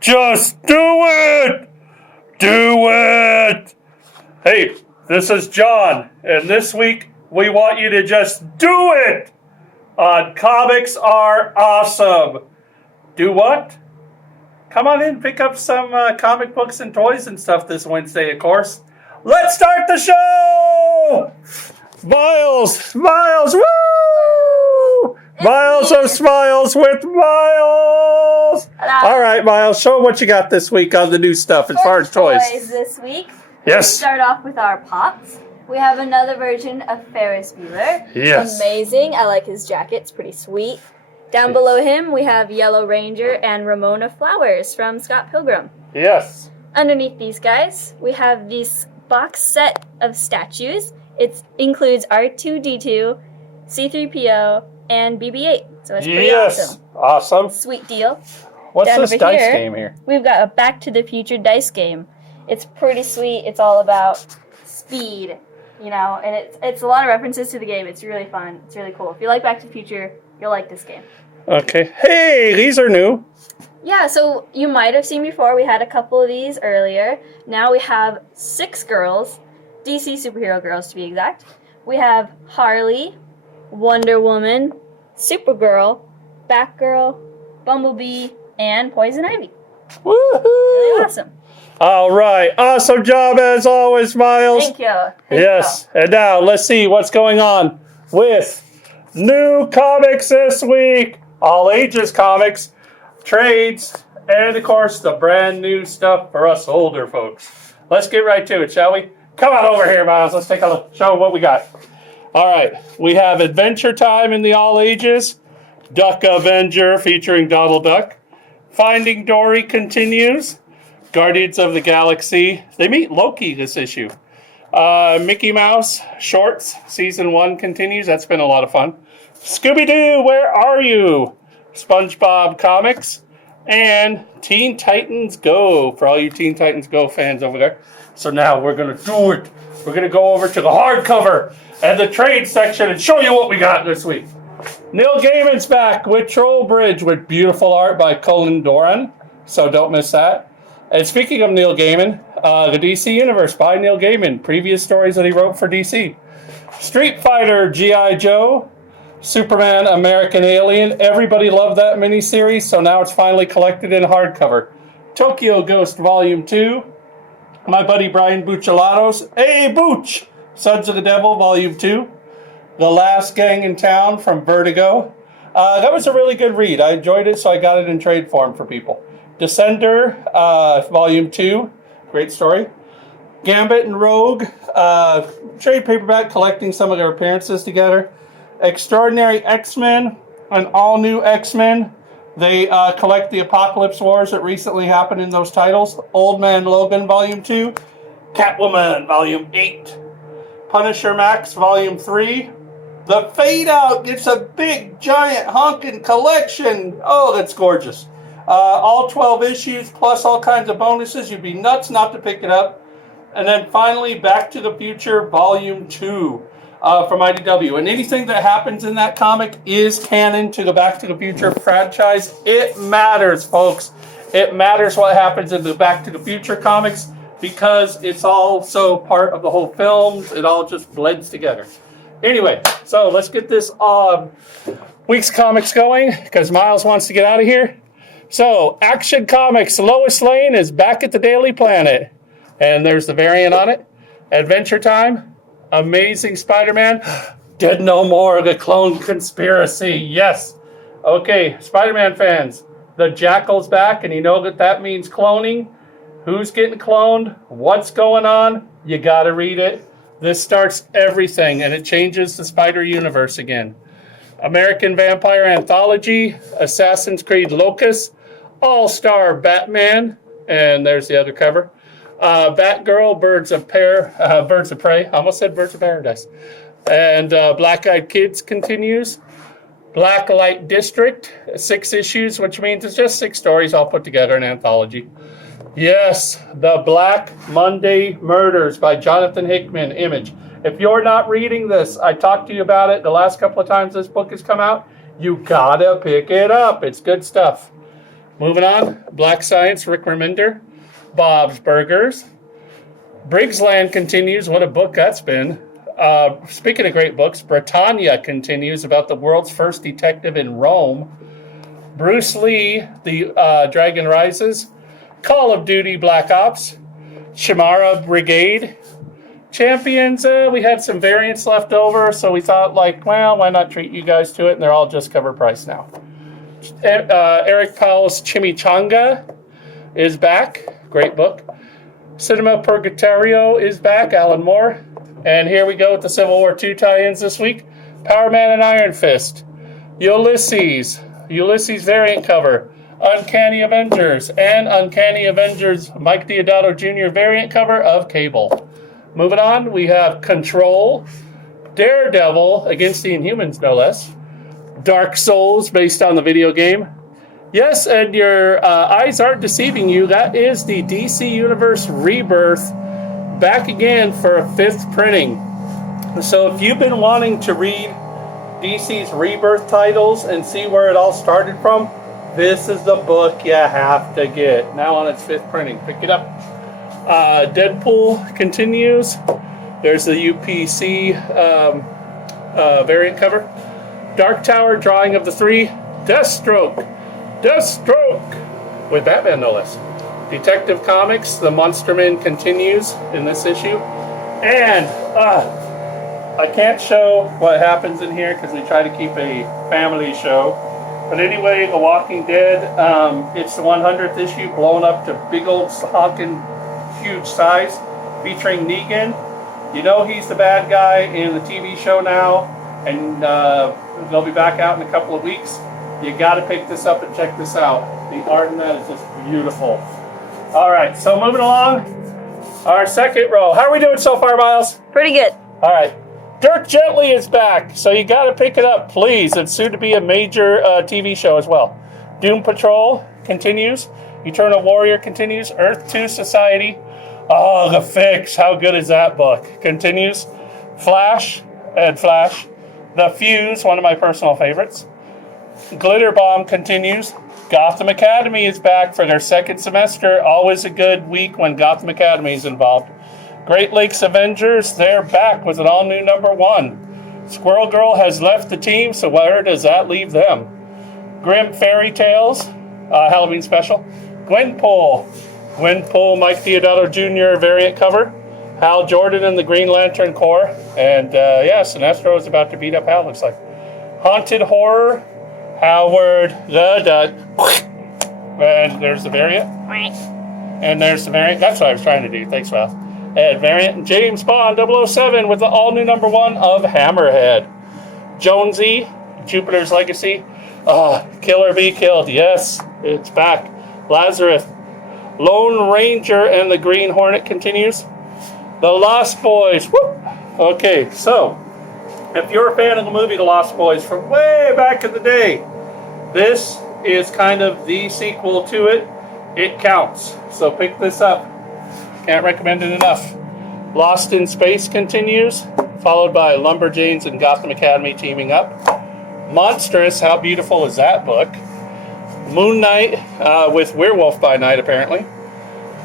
Just do it! Do it! Hey, this is John, and this week we want you to just do it on Comics Are Awesome. Do what? Come on in, pick up some comic books and toys and stuff this Wednesday, of course. Let's start the show! Miles! Woo! Miles of Smiles with Miles! Hello. All right, Miles, show 'em what you got this week on the new stuff as far as toys. This week. Yes. Start off with our Pops. We have another version of Ferris Bueller. Yes. Amazing. I like his jacket. It's pretty sweet. Down below him, we have Yellow Ranger and Ramona Flowers from Scott Pilgrim. Yes. Underneath these guys, we have this box set of statues. It includes R2-D2, C-3PO, and BB-8. So it's pretty awesome. Awesome. Sweet deal. What's Down this over dice here, game here? We've got a Back to the Future dice game. It's pretty sweet. It's all about speed, you know, and it's a lot of references to the game. It's really fun. It's really cool. If you like Back to the Future, you'll like this game. Okay. Hey, these are new. Yeah, so you might have seen before. We had a couple of these earlier. Now we have 6 girls, DC superhero girls to be exact. We have Harley, Wonder Woman, Supergirl, Batgirl, Bumblebee, and Poison Ivy. Woohoo! Really awesome. All right. Awesome job as always, Miles. Thank you. Yes. And now let's see what's going on with new comics this week. All ages comics, trades, and of course the brand new stuff for us older folks. Let's get right to it, shall we? Come on over here, Miles. Let's take a look. Show what we got. All right. We have Adventure Time in the all ages. Duck Avenger featuring Donald Duck. Finding Dory continues. Guardians of the Galaxy. They meet Loki this issue. Mickey Mouse Shorts Season 1 continues. That's been a lot of fun. Scooby-Doo, Where Are You? SpongeBob Comics. And Teen Titans Go, for all you Teen Titans Go fans over there. So now we're going to do it. We're going to go over to the hardcover and the trade section and show you what we got this week. Neil Gaiman's back with Trollbridge with beautiful art by Colin Doran. So don't miss that. And speaking of Neil Gaiman, the DC Universe by Neil Gaiman. Previous stories that he wrote for DC. Street Fighter, G.I. Joe, Superman, American Alien. Everybody loved that miniseries, so now it's finally collected in hardcover. Tokyo Ghost Volume 2. My buddy Brian Buccellatos. Hey, Booch! Sons of the Devil Volume 2. The Last Gang in Town from Vertigo. That was a really good read. I enjoyed it, so I got it in trade form for people. Descender, Volume 2. Great story. Gambit and Rogue, trade paperback collecting some of their appearances together. Extraordinary X-Men, an all-new X-Men. They collect the Apocalypse Wars that recently happened in those titles. Old Man Logan, Volume 2. Catwoman, Volume 8. Punisher Max, Volume 3. The Fade Out gets a big, giant, honking collection. Oh, that's gorgeous. All 12 issues, plus all kinds of bonuses. You'd be nuts not to pick it up. And then finally, Back to the Future, Volume 2 from IDW. And anything that happens in that comic is canon to the Back to the Future franchise. It matters, folks. It matters what happens in the Back to the Future comics because it's also part of the whole film. It all just blends together. Anyway, so let's get this week's comics going because Miles wants to get out of here. So, Action Comics, Lois Lane is back at the Daily Planet. And there's the variant on it. Adventure Time, Amazing Spider-Man, Dead No More, The Clone Conspiracy. Yes. Okay, Spider-Man fans, the Jackal's back, and you know that means cloning. Who's getting cloned? What's going on? You gotta read it. This starts everything, and it changes the Spider Universe again. American Vampire Anthology, Assassin's Creed Locust, All-Star Batman, and there's the other cover. Batgirl, Birds of Prey. I almost said Birds of Paradise. And Black Eyed Kids continues. Blacklight District, 6 issues, which means it's just 6 stories all put together in an anthology. Yes, The Black Monday Murders by Jonathan Hickman, Image. If you're not reading this, I talked to you about it the last couple of times this book has come out. You gotta pick it up. It's good stuff. Moving on, Black Science, Rick Remender, Bob's Burgers. Briggs Land continues. What a book that's been. Speaking of great books, Britannia continues about the world's first detective in Rome. Bruce Lee, The Dragon Rises. Call of Duty Black Ops. Shimara Brigade. Champions, we had some variants left over, so we thought, like, well, why not treat you guys to it? And they're all just cover price now. Eric Powell's Chimichanga is back. Great book. Cinema Purgatorio is back. Alan Moore. And here we go with the Civil War II tie-ins this week. Power Man and Iron Fist. Ulysses variant cover. Uncanny Avengers. And Uncanny Avengers Mike Deodato Jr. variant cover of Cable. Moving on, we have Control. Daredevil against the Inhumans, no less. Dark Souls, based on the video game. Yes, and your eyes aren't deceiving you. That is the DC Universe Rebirth back again for a 5th printing. So if you've been wanting to read DC's Rebirth titles and see where it all started from, this is the book you have to get. Now on its 5th printing. Pick it up. Deadpool continues. There's the UPC variant cover. Dark Tower, drawing of the 3. Deathstroke with Batman, no less. Detective Comics, The Monsterman continues in this issue. And I can't show what happens in here because we try to keep a family show. But anyway, The Walking Dead, it's the 100th issue, blown up to big old honking huge size, featuring Negan. You know he's the bad guy in the TV show now, and they'll be back out in a couple of weeks. You got to pick this up and check this out. The art in that is just beautiful. All right, so moving along, our second row. How are we doing so far, Miles? Pretty good. All right. Dirk Gently is back, so you got to pick it up, please. It's soon to be a major TV show as well. Doom Patrol continues. Eternal Warrior continues. Earth 2 Society. Oh, The Fix. How good is that book? Continues. Flash. The Fuse, one of my personal favorites. Glitter Bomb continues. Gotham Academy is back for their 2nd semester. Always a good week when Gotham Academy is involved. Great Lakes Avengers, they're back with an all-new number 1. Squirrel Girl has left the team, so where does that leave them? Grim Fairy Tales, Halloween special. Gwenpool, Mike Deodato Jr. variant cover. Hal Jordan and the Green Lantern Corps. And Sinestro is about to beat up Hal, looks like. Haunted Horror, Howard the Duck. And there's the variant. And there's the variant. That's what I was trying to do. Thanks, Val. And variant James Bond 007 with the all-new number 1 of Hammerhead. Jonesy, Jupiter's Legacy. Killer Be Killed. Yes, it's back. Lazarus. Lone Ranger and the Green Hornet continues. The Lost Boys. Whoop. Okay, so if you're a fan of the movie The Lost Boys from way back in the day, this is kind of the sequel to it. It counts. So pick this up. Can't recommend it enough. Lost in Space continues, followed by Lumberjanes and Gotham Academy teaming up. Monstrous, how beautiful is that book? Moon Knight with Werewolf by Night, apparently.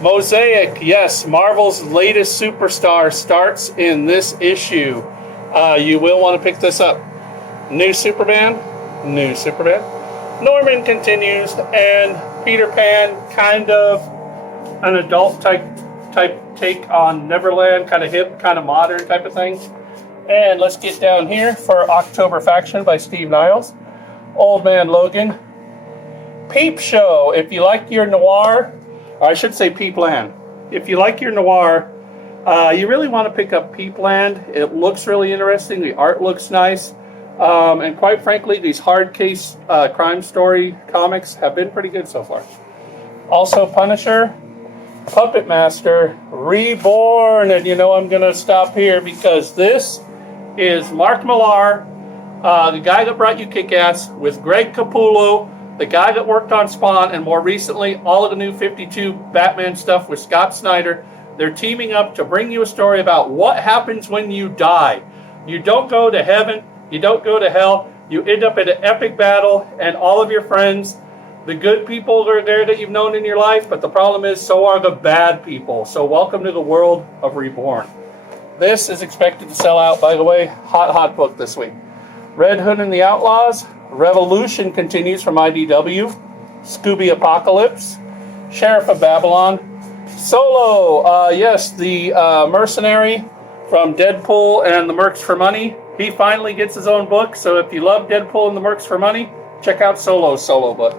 Mosaic, yes, Marvel's latest superstar starts in this issue. You will want to pick this up. New Superman. Norman continues, and Peter Pan, kind of an adult type take on Neverland, kind of hip, kind of modern type of thing. And let's get down here for October Faction by Steve Niles. Old Man Logan. Peep Show. If you like your noir, or I should say Peepland. If you like your noir, you really want to pick up Peepland. It looks really interesting. The art looks nice. And quite frankly, these hard case crime story comics have been pretty good so far. Also Punisher. Puppet Master Reborn, and you know I'm going to stop here because this is Mark Millar, the guy that brought you Kick-Ass, with Greg Capullo, the guy that worked on Spawn, and more recently all of the new 52 Batman stuff with Scott Snyder. They're teaming up to bring you a story about what happens when you die. You don't go to heaven, you don't go to hell, you end up in an epic battle, and all of your friends The good people are there that you've known in your life, but the problem is so are the bad people. So welcome to the world of Reborn. This is expected to sell out, by the way. Hot book this week. Red Hood and the Outlaws. Revolution continues from IDW. Scooby Apocalypse. Sheriff of Babylon. Solo, yes, the mercenary from Deadpool and the Mercs for Money. He finally gets his own book, so if you love Deadpool and the Mercs for Money, check out Solo's solo book.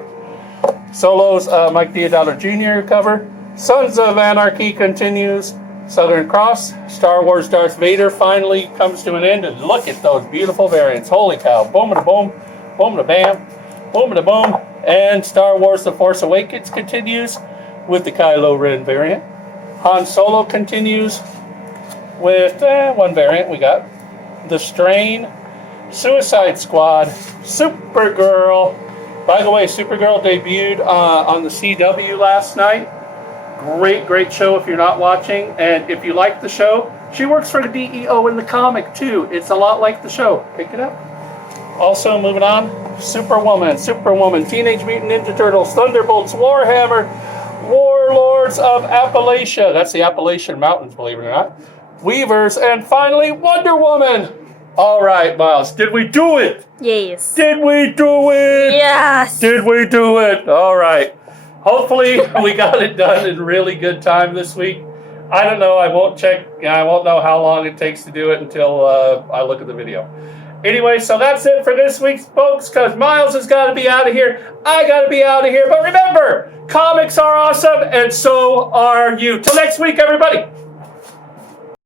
Solo's Mike Deodato Jr. cover. Sons of Anarchy continues. Southern Cross. Star Wars Darth Vader finally comes to an end, and look at those beautiful variants. Holy cow. Boom-a-da-boom, boom-a-da-bam, boom-a-da-boom. And Star Wars The Force Awakens continues with the Kylo Ren variant. Han Solo continues with one variant we got. The Strain, Suicide Squad, Supergirl. By the way, Supergirl debuted on the CW last night. Great show if you're not watching. And if you like the show, she works for the DEO in the comic too. It's a lot like the show. Pick it up. Also, moving on, Superwoman, Teenage Mutant Ninja Turtles, Thunderbolts, Warhammer, Warlords of Appalachia. That's the Appalachian Mountains, believe it or not. Weavers, and finally, Wonder Woman. All right, Miles, did we do it? Yes. Did we do it? Yes. Did we do it? All right. Hopefully, we got it done in really good time this week. I don't know. I won't check. I won't know how long it takes to do it until I look at the video. Anyway, so that's it for this week, folks, because Miles has got to be out of here. I got to be out of here. But remember, comics are awesome, and so are you. Till next week, everybody.